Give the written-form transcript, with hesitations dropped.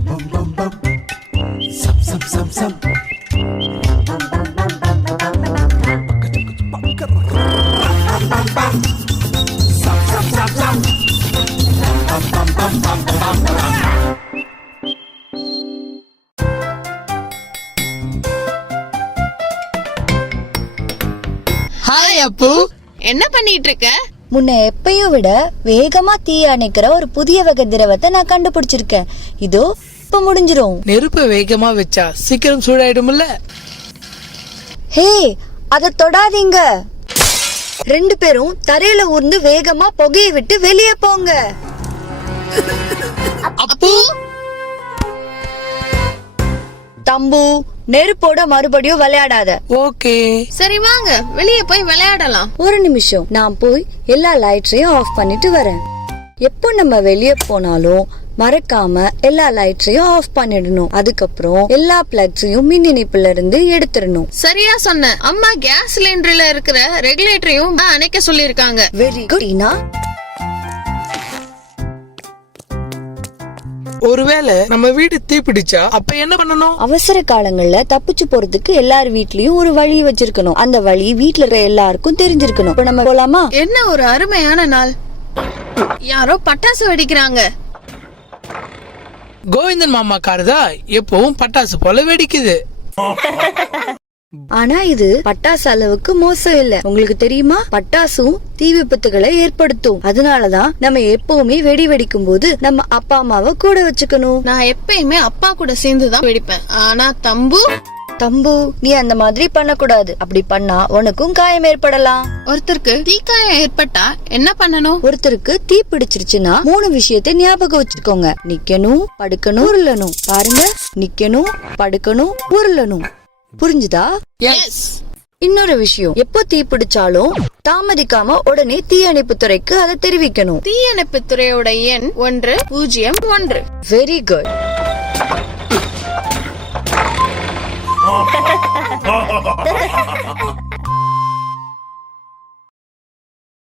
Hi அப்பு, என்ன பண்ணிட்டு இருக்க? முன்ன எப்பயும் விட வேகமா தீய அணைக்கிற ஒரு புதிய வகை திரவத்தை நான் கண்டுபிடிச்சிருக்கேன். இதோ இப்ப முடிஞ்சிரும். நெருப்ப வேகமா வச்சா சீக்கிரம் சூடாயிடும்ல. ஹே, அத தொடாதீங்க. 2 பேரும் தரையில ஊர்ந்து வேகமா புகையை விட்டு வெளியே போங்க. அப்பு, தம்பு, நெருப்போட மறுபடியும் விளையாடாத. ஓகே. சரி வாங்க வெளியே போய் விளையாடலாம். ஒரு நிமிஷம், நான் போய் எல்லா லைட்ஸையும் ஆஃப் பண்ணிட்டு வரேன். எப்போ நம்ம வெளியே போனாலும் மறக்காம எல்லா லைட்ஸையும் ஆஃப் பண்ணிடணும். அதுக்கப்புறம் எல்லா பிளக்ஸையும் மின் இணைப்புல இருந்து எடுத்துடணும். சரியா சொன்ன. அம்மா கேஸ் சிலிண்டர்ல இருக்கிற ரெகுலேட்டரையும் அணைக்க சொல்லிருக்காங்க. வெரி குட் டீனா. ஒருவேளை நம்ம வீடு தீப்பிடிச்சா அப்ப என்ன பண்ணணும்? அவசர காலங்கள்ல தப்பிச்சு போறதுக்கு எல்லார் வீட்லயும் ஒரு வழி வச்சிருக்கணும். அந்த வழி வீட்ல இருக்கிற எல்லாருக்கும் தெரிஞ்சிருக்கணும். இப்ப நம்ம போலாமா? என்ன ஒரு அருமையான நாள். யாரோ பட்டாசு வெடிக்கிறாங்க. கோவிந்தன் மாமா காருதான் எப்பவும் பட்டாசு போல வெடிக்குது. ஆனா இது பட்டாசு அளவுக்கு மோசம் இல்ல. உங்களுக்கு தெரியுமா, பட்டாசும் தீ விபத்துகளை ஏற்படுத்தும். அதனாலதான் நம்ம எப்பவுமே வெடி வெடிக்கும் போது நம்ம அப்பா அம்மாவை கூட வச்சுக்கணும். நான் எப்பயுமே அப்பா கூட சேர்ந்துதான் வெடிப்பேன். ஆனா தம்பு, நீ அந்த மாதிரி பண்ணக்கூடாது. அப்படி பண்ணா உனக்கும் காயம் ஏற்படலாம். ஒருத்தருக்கு தீக்காயம் ஏற்பட்டா என்ன பண்ணணும்? ஒருத்தருக்கு தீ பிடிச்சிருச்சுன்னா 3 விஷயத்தை ஞாபகம் வச்சுக்கோங்க. நிக்கணும், படுக்கணும், உருளணும். பாருங்க, நிக்கணும், படுக்கணும், உருளணும். புரிஞ்சுதா? எஸ். இன்னொரு விஷயம், எப்போ தீ பிடிச்சாலும் தாமதிக்காம உடனே தீயணைப்பு துறைக்கு அதை தெரிவிக்கணும். தீயணைப்பு துறையோட எண் 101. Very good.